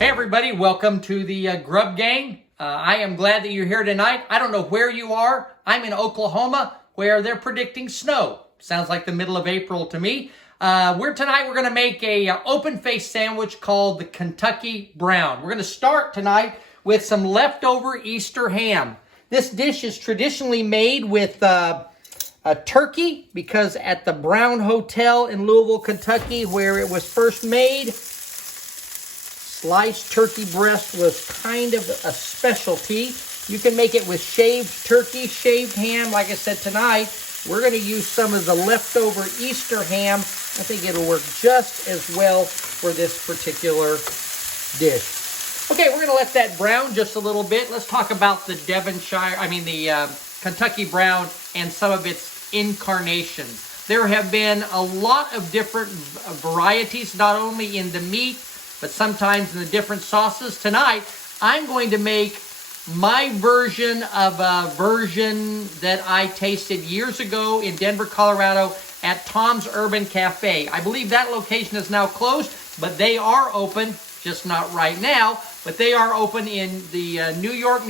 Hey everybody, welcome to the Grub Gang. I am glad that you're here tonight. I don't know where you are. I'm in Oklahoma where they're predicting snow. Sounds like the middle of April to me. We're going to make a open-faced sandwich called the Kentucky Brown. We're going to start tonight with some leftover Easter ham. This dish is traditionally made with a turkey because at the Brown Hotel in Louisville, Kentucky, where it was first made, sliced turkey breast was kind of a specialty. You can make it with shaved turkey, shaved ham. Like I said, tonight, we're going to use some of the leftover Easter ham. I think it'll work just as well for this particular dish. Okay, we're going to let that brown just a little bit. Let's talk about the Kentucky Brown and some of its incarnations. There have been a lot of different varieties, not only in the meat, but sometimes in the different sauces. Tonight, I'm going to make my version of a version that I tasted years ago in Denver, Colorado at Tom's Urban Cafe. I believe that location is now closed, but they are open, just not right now, but they are open in the New York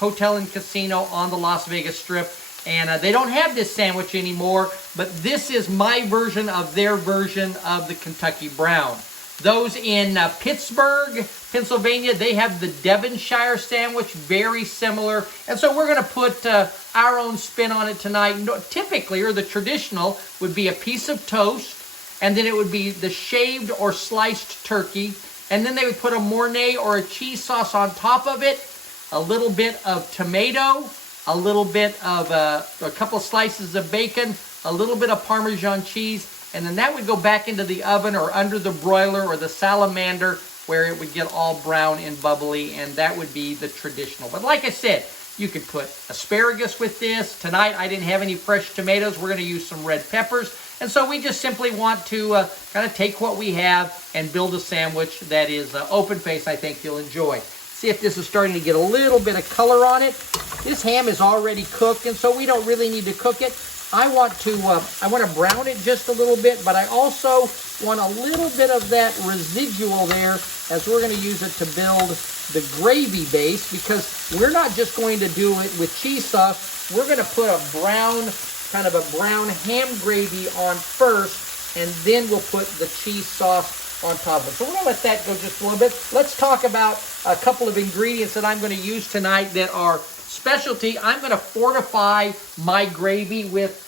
Hotel and Casino on the Las Vegas Strip. And they don't have this sandwich anymore, but this is my version of their version of the Kentucky Brown. Those in Pittsburgh, Pennsylvania, they have the Devonshire sandwich, very similar. And so we're going to put our own spin on it tonight. Typically, or the traditional, would be a piece of toast, and then it would be the shaved or sliced turkey, and then they would put a Mornay or a cheese sauce on top of it, a little bit of tomato, a little bit of a couple of slices of bacon, a little bit of Parmesan cheese, and then that would go back into the oven or under the broiler or the salamander where it would get all brown and bubbly, and that would be the traditional. But like I said, you could put asparagus with this. Tonight I didn't have any fresh tomatoes. We're going to use some red peppers. And so we just simply want to kind of take what we have and build a sandwich that is open-faced. I think you'll enjoy. See if this is starting to get a little bit of color on it. This ham is already cooked, and so we don't really need to cook it. I want to brown it just a little bit, but I also want a little bit of that residual there as we're going to use it to build the gravy base, because we're not just going to do it with cheese sauce. We're going to put a brown, kind of a brown ham gravy on first, and then we'll put the cheese sauce on top of it. So we're going to let that go just a little bit. Let's talk about a couple of ingredients that I'm going to use tonight that are specialty. I'm going to fortify my gravy with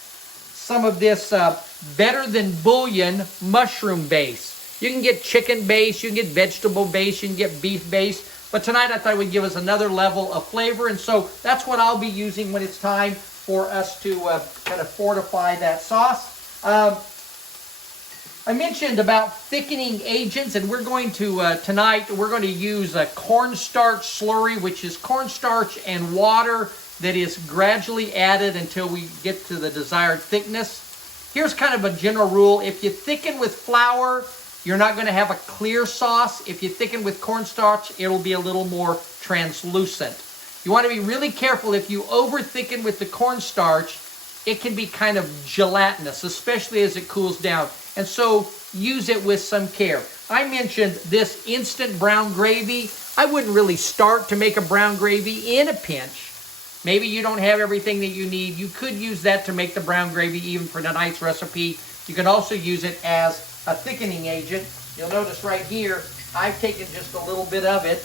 some of this Better Than Bouillon mushroom base. You can get chicken base, you can get vegetable base, you can get beef base, but tonight I thought it would give us another level of flavor, and so that's what I'll be using when it's time for us to kind of fortify that sauce. I mentioned about thickening agents, and we're going to, tonight, we're going to use a cornstarch slurry, which is cornstarch and water that is gradually added until we get to the desired thickness. Here's kind of a general rule. If you thicken with flour, you're not going to have a clear sauce. If you thicken with cornstarch, it'll be a little more translucent. You want to be really careful. If you over-thicken with the cornstarch, it can be kind of gelatinous, especially as it cools down. And so use it with some care. I mentioned this instant brown gravy. I wouldn't really start to make a brown gravy in a pinch. Maybe you don't have everything that you need. You could use that to make the brown gravy even for tonight's recipe. You can also use it as a thickening agent. You'll notice right here, I've taken just a little bit of it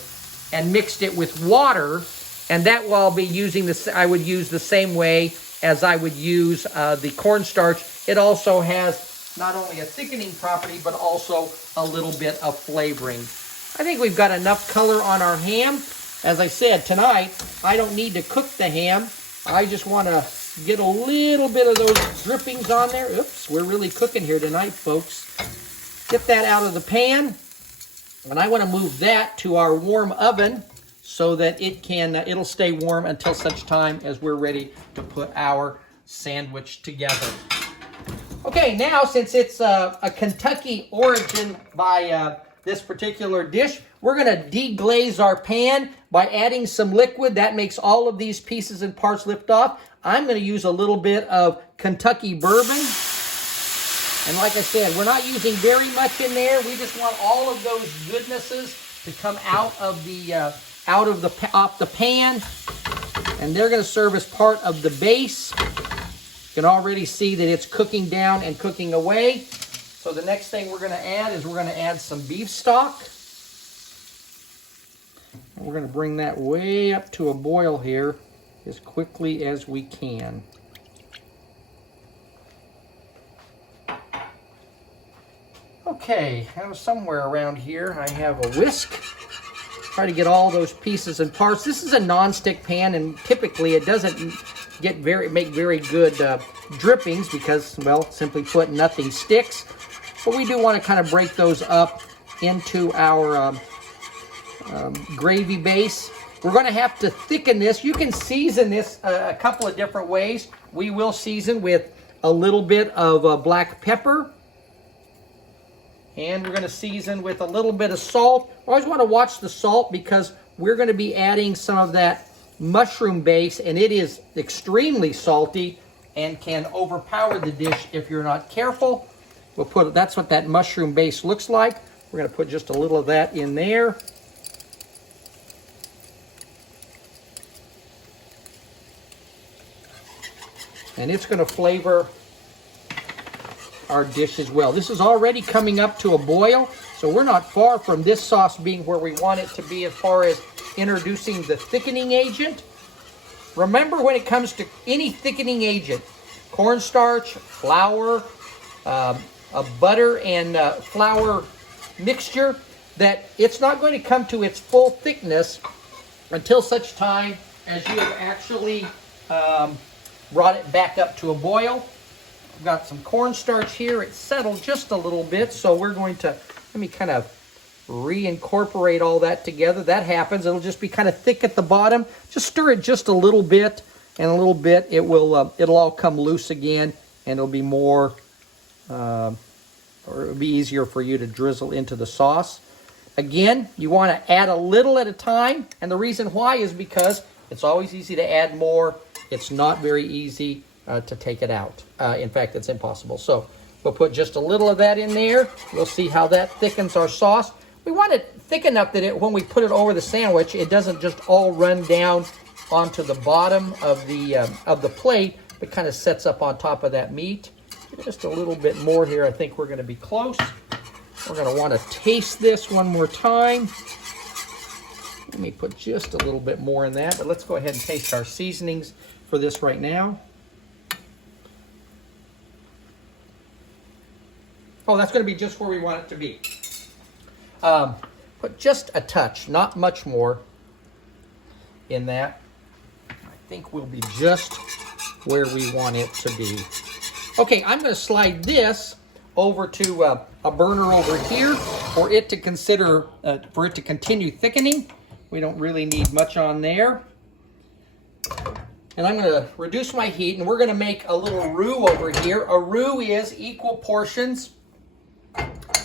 and mixed it with water, and that will I'll be using this. I would use the same way as I would use the cornstarch. It also has not only a thickening property, but also a little bit of flavoring. I think we've got enough color on our ham. As I said, tonight, I don't need to cook the ham. I just want to get a little bit of those drippings on there. Oops, we're really cooking here tonight, folks. Get that out of the pan. And I want to move that to our warm oven so that it'll stay warm until such time as we're ready to put our sandwich together. Okay, now since it's a Kentucky origin by this particular dish, we're going to deglaze our pan by adding some liquid. That makes all of these pieces and parts lift off. I'm going to use a little bit of Kentucky bourbon. And like I said, we're not using very much in there. We just want all of those goodnesses to come out of the off the pan, and they're going to serve as part of the base. You can already see that it's cooking down and cooking away. So the next thing we're going to add is we're going to add some beef stock. And we're going to bring that way up to a boil here as quickly as we can. Okay, now somewhere around here I have a whisk. Try to get all those pieces and parts. This is a non-stick pan, and typically it doesn't make very good drippings because, well, simply put, nothing sticks. But we do want to kind of break those up into our gravy base. We're going to have to thicken this. You can season this a couple of different ways. We will season with a little bit of black pepper. And we're going to season with a little bit of salt. Always want to watch the salt because we're going to be adding some of that mushroom base, and it is extremely salty and can overpower the dish if you're not careful. That's what that mushroom base looks like. We're going to put just a little of that in there. And it's going to flavor our dish as well. This is already coming up to a boil, so we're not far from this sauce being where we want it to be as far as introducing the thickening agent. Remember, when it comes to any thickening agent, cornstarch, flour, a butter and flour mixture, that it's not going to come to its full thickness until such time as you have actually brought it back up to a boil. I've got some cornstarch here. It's settled just a little bit, so we're going to, let me kind of reincorporate all that together. That happens. It'll just be kind of thick at the bottom. Just stir it just a little bit, and a little bit it will it'll all come loose again, and it'll be more or it'll be easier for you to drizzle into the sauce. Again, you want to add a little at a time, and the reason why is because it's always easy to add more. It's not very easy to take it out. In fact, it's impossible. So we'll put just a little of that in there. We'll see how that thickens our sauce. We want it thick enough that when we put it over the sandwich, it doesn't just all run down onto the bottom of the plate, but kind of sets up on top of that meat. Just a little bit more here. I think we're going to be close. We're going to want to taste this one more time. Let me put just a little bit more in that, but let's go ahead and taste our seasonings for this right now. Oh, that's going to be just where we want it to be. Put just a touch, not much more in that. I think we'll be just where we want it to be. Okay, I'm going to slide this over to a burner over here for it to continue thickening. We don't really need much on there. And I'm going to reduce my heat, and we're going to make a little roux over here. A roux is equal portions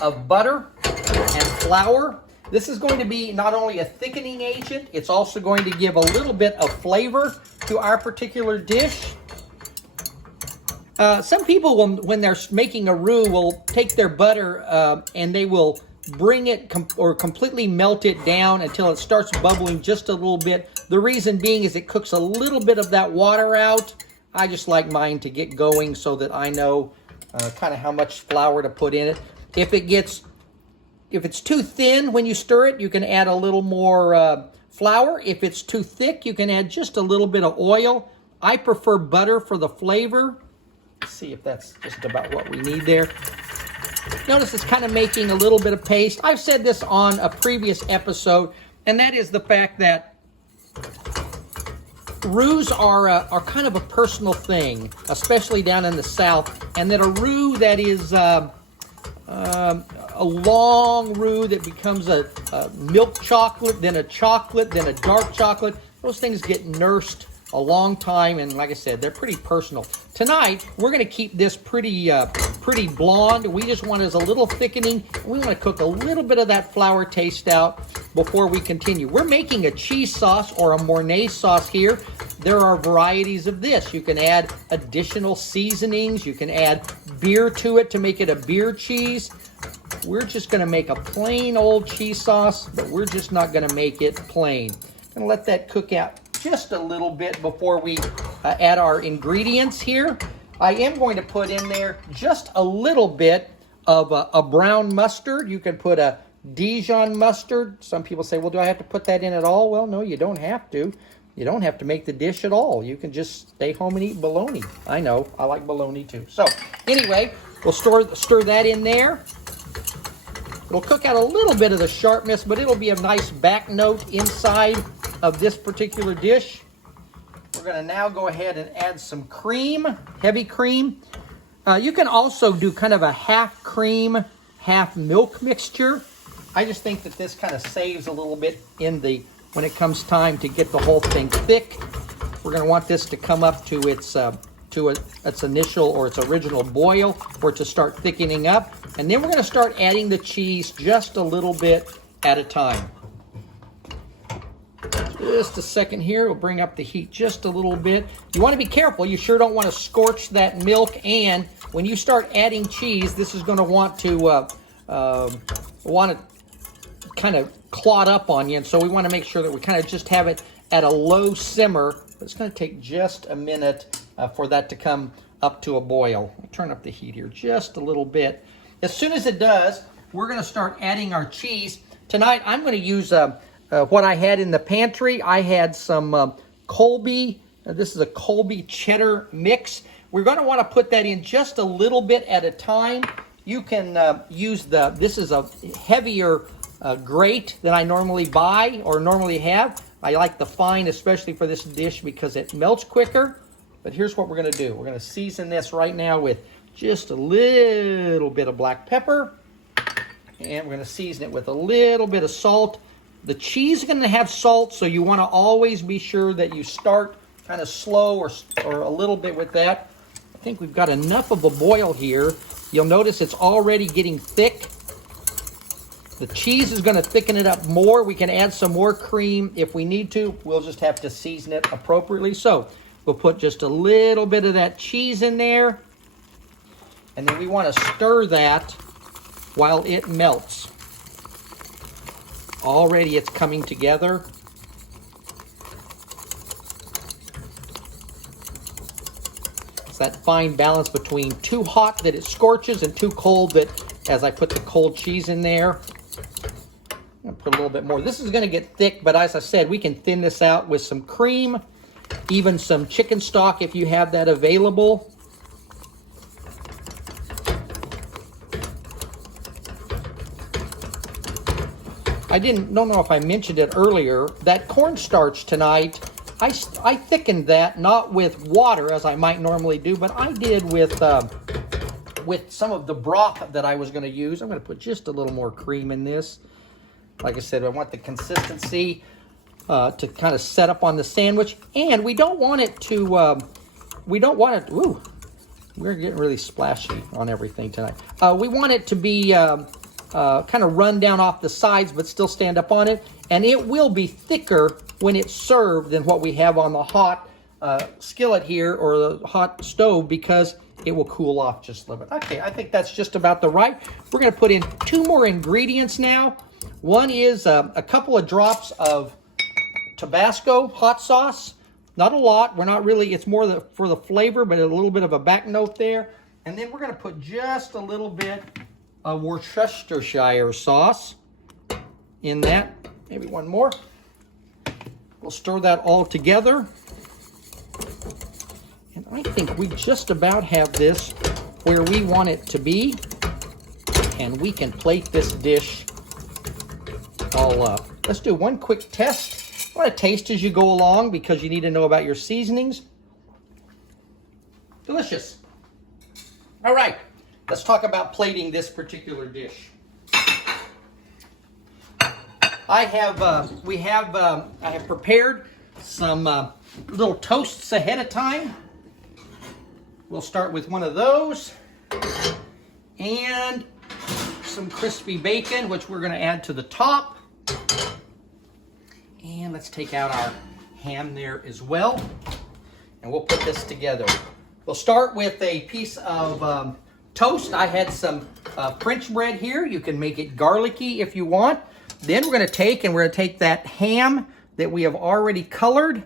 of butter and flour. This is going to be not only a thickening agent, it's also going to give a little bit of flavor to our particular dish. Some people, when they're making a roux, will take their butter and they will bring it completely melt it down until it starts bubbling just a little bit. The reason being is it cooks a little bit of that water out. I just like mine to get going so that I know kind of how much flour to put in it. If it's too thin when you stir it, you can add a little more flour. If it's too thick, you can add just a little bit of oil. I prefer butter for the flavor. Let's see if that's just about what we need there. Notice it's kind of making a little bit of paste. I've said this on a previous episode, and that is the fact that roux are kind of a personal thing, especially down in the South, and that a roux that is a long roux that becomes a milk chocolate, then a chocolate, then a dark chocolate, those things get nursed a long time, and like I said, they're pretty personal. Tonight, we're going to keep this pretty blonde. We just want it as a little thickening. We want to cook a little bit of that flour taste out before we continue. We're making a cheese sauce or a Mornay sauce here. There are varieties of this. You can add additional seasonings. You can add beer to it to make it a beer cheese. we're just gonna make a plain old cheese sauce, but we're just not gonna make it plain. Gonna let that cook out just a little bit before we add our ingredients here. I am going to put in there just a little bit of a brown mustard. You can put a Dijon mustard. Some people say, well, do I have to put that in at all? Well, no, you don't have to. You don't have to make the dish at all. You can just stay home and eat bologna. I know, I like bologna too. So anyway, we'll stir that in there. It'll cook out a little bit of the sharpness, but it'll be a nice back note inside of this particular dish. We're gonna now go ahead and add some cream, heavy cream. You can also do kind of a half cream, half milk mixture. I just think that this kind of saves a little bit when it comes time to get the whole thing thick. We're gonna want this to come up to its initial or its original boil for it to start thickening up. And then we're gonna start adding the cheese just a little bit at a time. Just a second here, we'll bring up the heat just a little bit. You wanna be careful, you sure don't wanna scorch that milk, and when you start adding cheese, this is gonna want to kind of clot up on you, and so we wanna make sure that we kind of just have it at a low simmer. It's gonna take just a minute for that to come up to a boil. I'll turn up the heat here just a little bit. As soon as it does, we're gonna start adding our cheese. Tonight, I'm gonna use what I had in the pantry. I had some Colby, this is a Colby cheddar mix. We're gonna wanna put that in just a little bit at a time. You can use this is a heavier grate than I normally buy or normally have. I like the fine, especially for this dish, because it melts quicker. But here's what we're gonna do. We're gonna season this right now with just a little bit of black pepper. And we're gonna season it with a little bit of salt. The cheese is gonna have salt, so you wanna always be sure that you start kind of slow or a little bit with that. I think we've got enough of a boil here. You'll notice it's already getting thick. The cheese is gonna thicken it up more. We can add some more cream if we need to. We'll just have to season it appropriately. So we'll put just a little bit of that cheese in there. And then we wanna stir that while it melts. Already it's coming together. It's that fine balance between too hot that it scorches and too cold that, as I put the cold cheese in there, I'm gonna put a little bit more. This is gonna get thick, but as I said, we can thin this out with some cream, even some chicken stock if you have that available. I don't know if I mentioned it earlier, that cornstarch tonight, I thickened that, not with water as I might normally do, but I did with some of the broth that I was gonna use. I'm gonna put just a little more cream in this. Like I said, I want the consistency to kind of set up on the sandwich, and we don't want it to, ooh, we're getting really splashy on everything tonight. We want it to be kind of run down off the sides, but still stand up on it. And it will be thicker when it's served than what we have on the hot skillet here or the hot stove, because it will cool off just a little bit. Okay, I think that's just about the right. We're gonna put in 2 more ingredients now. One is a couple of drops of Tabasco hot sauce. Not a lot, we're not really, it's more for the flavor, but a little bit of a back note there. And then we're gonna put just a little bit of Worcestershire sauce in that. Maybe one more. We'll stir that all together. And I think we just about have this where we want it to be. And we can plate this dish all up. Let's do one quick test. You want to taste as you go along because you need to know about your seasonings. Delicious. All right, let's talk about plating this particular dish. I have prepared some little toasts ahead of time. We'll start with one of those and some crispy bacon, which we're going to add to the top. And let's take out our ham there as well, and we'll put this together. We'll start with a piece of toast. I had some French bread here. You can make it garlicky if you want. Then we're going to take that ham that we have already colored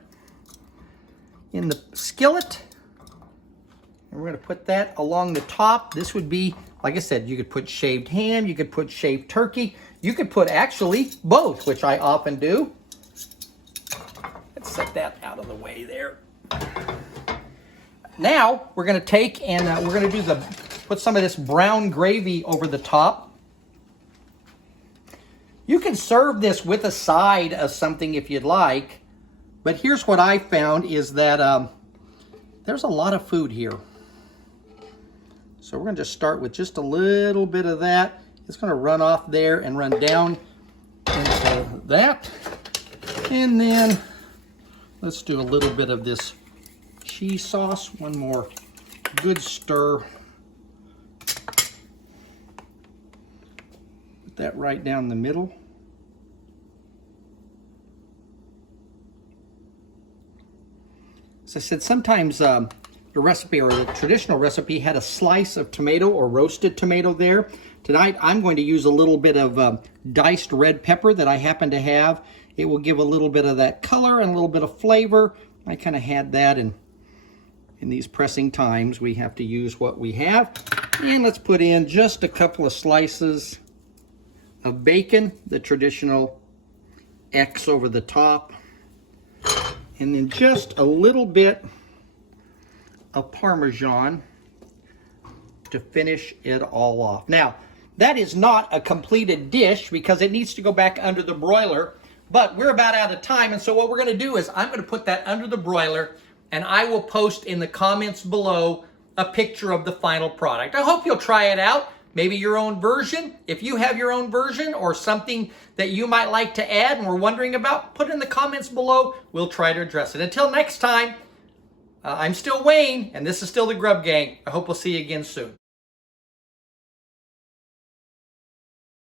in the skillet. And we're going to put that along the top. This would be, like I said, you could put shaved ham, you could put shaved turkey, you could put actually both, which I often do. Let's set that out of the way there. Now we're going to take and we're going to put some of this brown gravy over the top. You can serve this with a side of something if you'd like, but here's what I found is that there's a lot of food here. So we're going to just start with just a little bit of that. It's going to run off there and run down into that. And then let's do a little bit of this cheese sauce. One more good stir. Put that right down the middle. As I said, sometimes the recipe or the traditional recipe had a slice of tomato or roasted tomato there. Tonight I'm going to use a little bit of diced red pepper that I happen to have. It will give a little bit of that color and a little bit of flavor. I kind of had that, and in these pressing times we have to use what we have. And let's put in just a couple of slices of bacon, the traditional X over the top. And then just a little bit of Parmesan to finish it all off. Now, that is not a completed dish because it needs to go back under the broiler, but we're about out of time, and so what we're going to do is I'm going to put that under the broiler, and I will post in the comments below a picture of the final product. I hope you'll try it out. Maybe your own version. If you have your own version or something that you might like to add and we're wondering about, put it in the comments below. We'll try to address it. Until next time, I'm still Wayne, and this is still the Grub Gang. I hope we'll see you again soon.